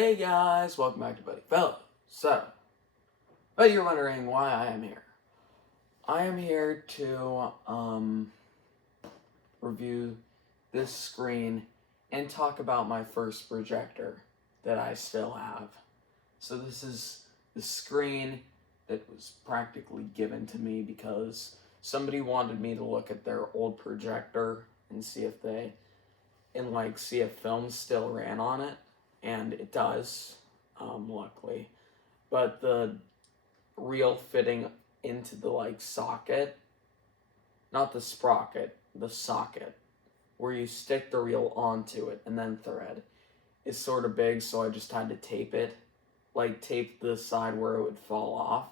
Hey guys, welcome back to Buddy Fellow. So, but you're wondering why I am here. I am here to review this screen and talk about my first projector that I still have. So this is the screen that was practically given to me because somebody wanted me to look at their old projector and see if see if film still ran on it, and it does. Luckily, but the reel fitting into the socket, not the sprocket, the socket, where you stick the reel onto it and then thread, is sort of big, so I just had to tape it, tape the side where it would fall off,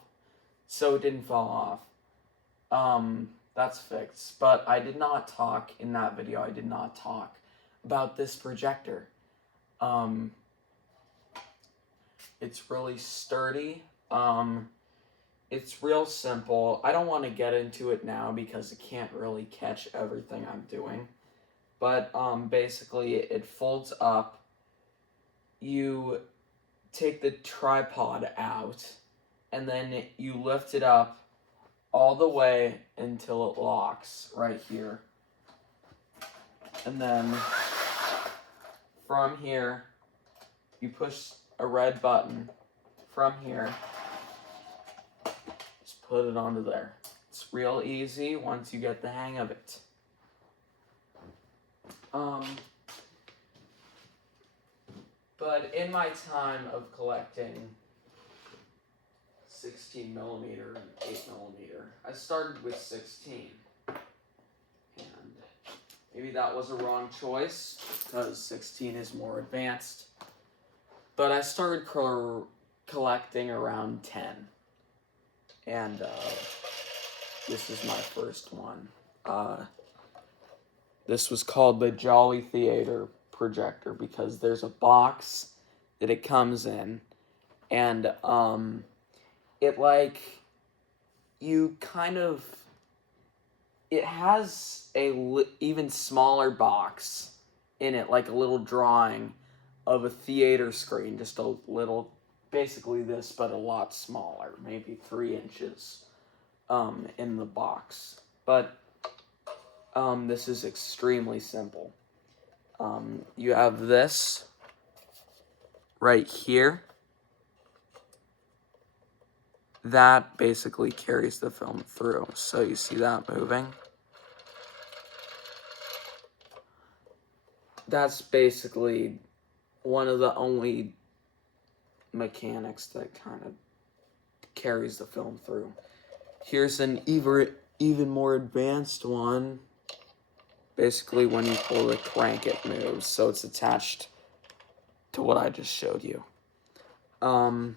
so it didn't fall off. That's fixed, but I did not talk, in that video, I did not talk about this projector. It's really sturdy. It's real simple. I don't want to get into it now because it can't really catch everything I'm doing. But basically, it folds up. You take the tripod out, and then you lift it up all the way until it locks right here. And then from here, you push a red button from here, just put it onto there. It's real easy once you get the hang of it. But in my time of collecting 16 millimeter and 8 millimeter, I started with 16. And maybe that was a wrong choice because 16 is more advanced. But I started collecting around 10. And this is my first one. This was called the Jolly Theater projector because there's a box that it comes in. And it has a even smaller box in it, like a little drawing of a theater screen, just a little, basically this, but a lot smaller, maybe 3 inches in the box. But this is extremely simple. You have this right here. That basically carries the film through. So you see that moving? That's basically one of the only mechanics that kind of carries the film through. Here's an even more advanced one. Basically, when you pull the crank, it moves, so it's attached to what I just showed you. A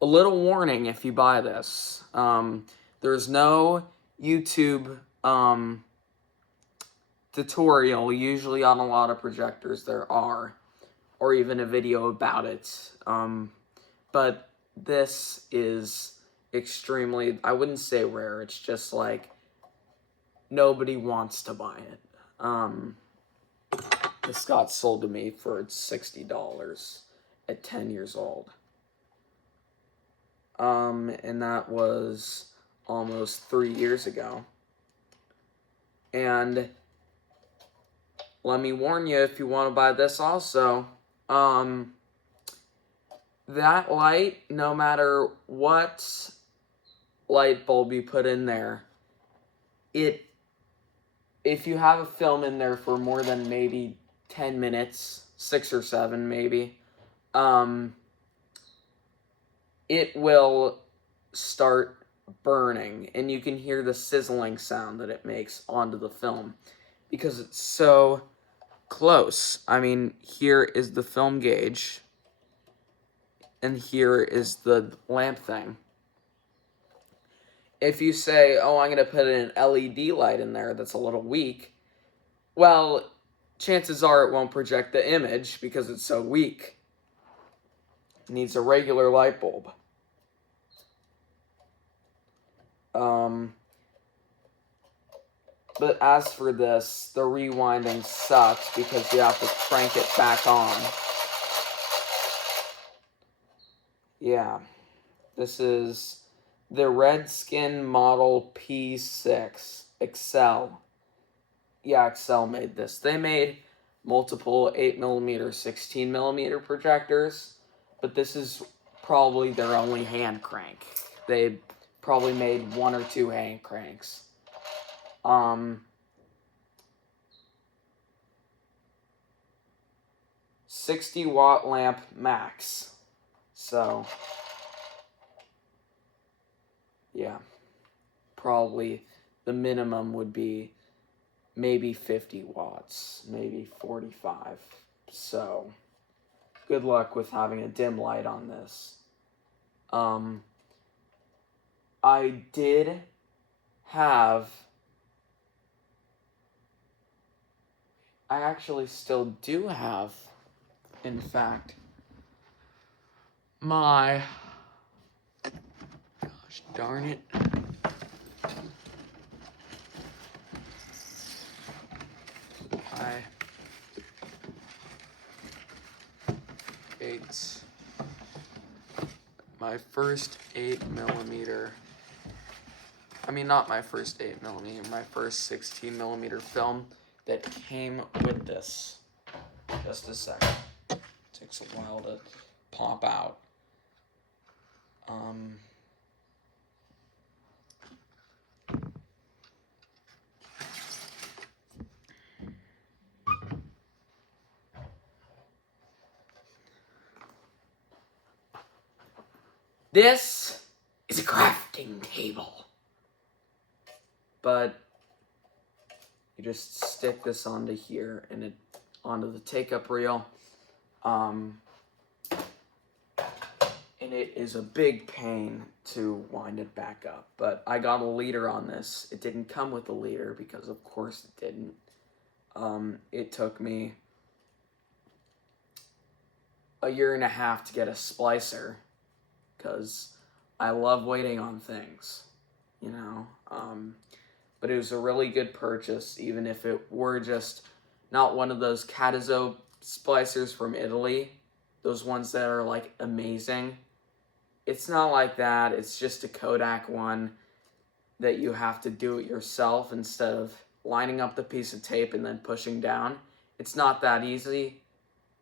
little warning if you buy this. There's no YouTube tutorial. Usually on a lot of projectors there are, or even a video about it. But this is extremely, I wouldn't say rare, it's just nobody wants to buy it. This got sold to me for $60 at 10 years old. And that was almost 3 years ago. And let me warn you, if you want to buy this also, that light, no matter what light bulb you put in there, if you have a film in there for more than maybe 10 minutes, 6 or 7 maybe, it will start burning, and you can hear the sizzling sound that it makes onto the film because it's so close. I mean, here is the film gauge, and here is the lamp thing. If you say, oh, I'm going to put an LED light in there that's a little weak, well, chances are it won't project the image because it's so weak. It needs a regular light bulb. But as for this, the rewinding sucks because you have to crank it back on. Yeah, this is the Redskin Model P6 Excel. Yeah, Excel made this. They made multiple 8mm, 16mm projectors, but this is probably their only hand crank. They probably made 1 or 2 hand cranks. 60-watt lamp max. So, yeah, probably the minimum would be maybe 50 watts, maybe 45. So, good luck with having a dim light on this. I did have... I actually still do have, in fact, my... Gosh darn it. My first 8mm, I mean not my first 8mm, my first 16mm film that came with this. Just a second. Takes a while to pop out. This is a crafting table. But you just stick this onto here and onto the take-up reel. And it is a big pain to wind it back up. But I got a leader on this. It didn't come with a leader because of course it didn't. It took me a year and a half to get a splicer because I love waiting on things, you know. But it was a really good purchase, even if it were just not one of those Catazo splicers from Italy, those ones that are like amazing. It's not like that. It's just a Kodak one that you have to do it yourself instead of lining up the piece of tape and then pushing down. It's not that easy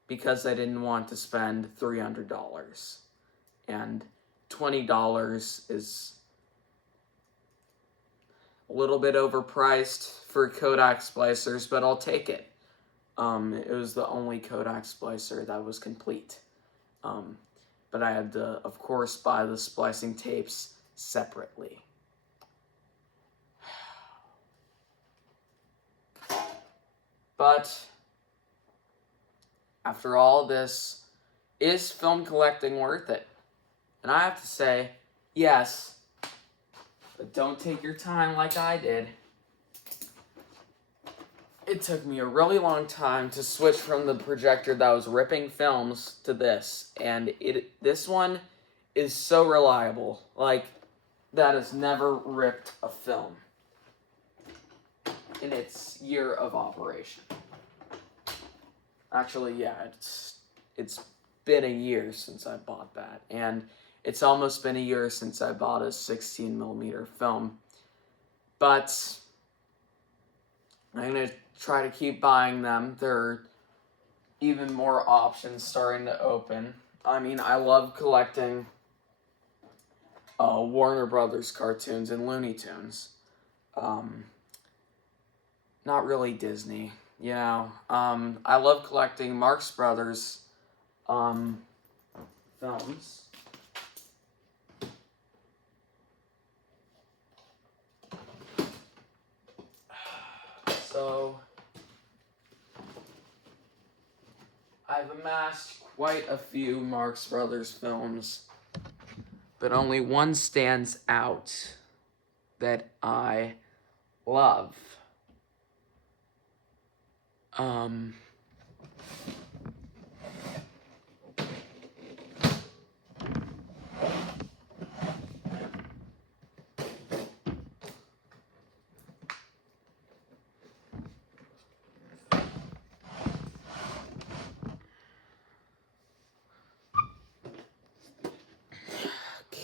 because I didn't want to spend $300. And $20 is a little bit overpriced for Kodak splicers, but I'll take it. It was the only Kodak splicer that was complete. But I had to, of course, buy the splicing tapes separately. But after all this, is film collecting worth it? And I have to say, yes, but don't take your time like I did. It took me a really long time to switch from the projector that was ripping films to this, and this one is so reliable. Like, that has never ripped a film in its year of operation. Actually, yeah, it's been a year since I bought that, and it's almost been a year since I bought a 16mm film. But I'm going to try to keep buying them. There are even more options starting to open. I mean, I love collecting Warner Brothers cartoons and Looney Tunes. Not really Disney, you know. I love collecting Marx Brothers films. So, I've amassed quite a few Marx Brothers films, but only one stands out that I love.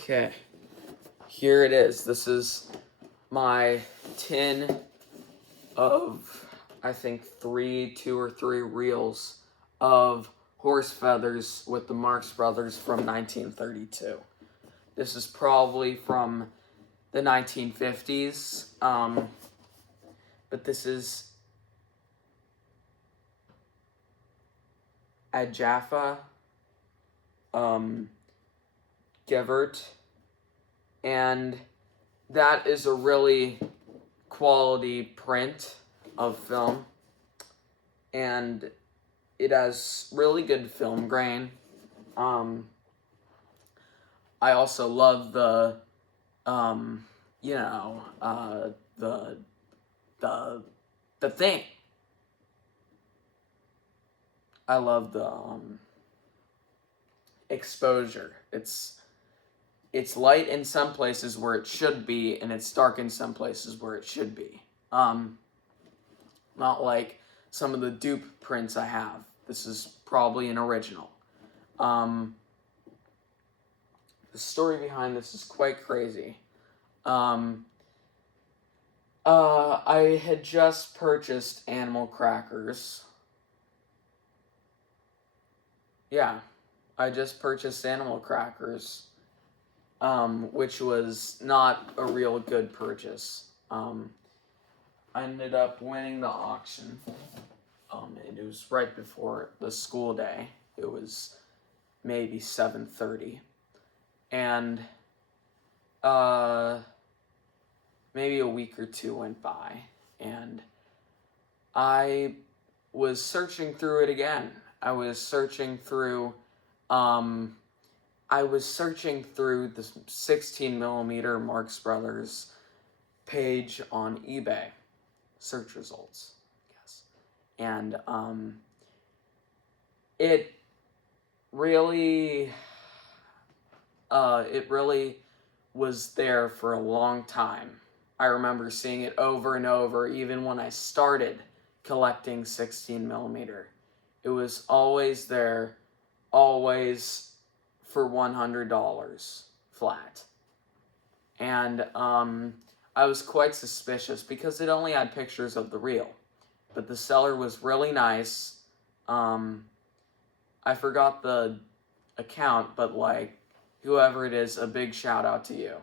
Okay, here it is. This is my tin of, I think, two or three reels of horse feathers with the Marx Brothers from 1932. This is probably from the 1950s, but this is Jaffa, Gevert, and that is a really quality print of film, and it has really good film grain. I also love the, the thing. I love the exposure. It's light in some places where it should be, and it's dark in some places where it should be. Not like some of the dupe prints I have. This is probably an original. The story behind this is quite crazy. I had just purchased animal crackers. Yeah, I just purchased animal crackers, which was not a real good purchase. I ended up winning the auction. And it was right before the school day. It was maybe 7:30. And maybe a week or two went by, and I was searching through it again. I was searching through the 16mm Marx Brothers page on eBay, search results, yes, and it really was there for a long time. I remember seeing it over and over, even when I started collecting 16mm. It was always there, always for $100 flat. And I was quite suspicious because it only had pictures of the reel. But the seller was really nice. I forgot the account, but like, whoever it is, a big shout out to you.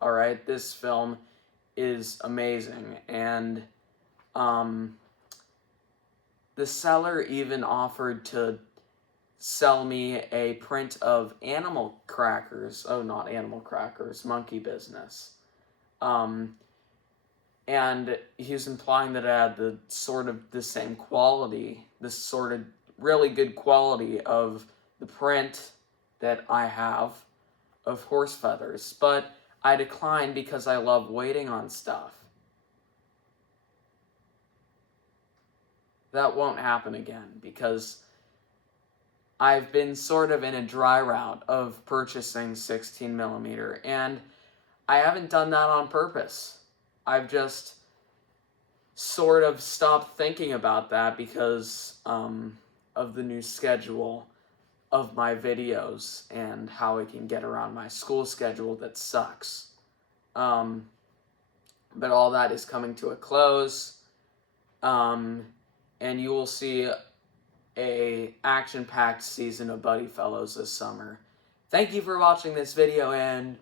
All right, this film is amazing, and the seller even offered to sell me a print of animal crackers. Oh, not animal crackers, monkey business. And he was implying that it had the same quality, this sort of really good quality of the print that I have of horse feathers, but I declined because I love waiting on stuff. That won't happen again because I've been sort of in a dry route of purchasing 16mm, and I haven't done that on purpose. I've just sort of stopped thinking about that because of the new schedule of my videos and how I can get around my school schedule that sucks. But all that is coming to a close, and you will see a action-packed season of Buddy Fellows this summer. Thank you for watching this video, and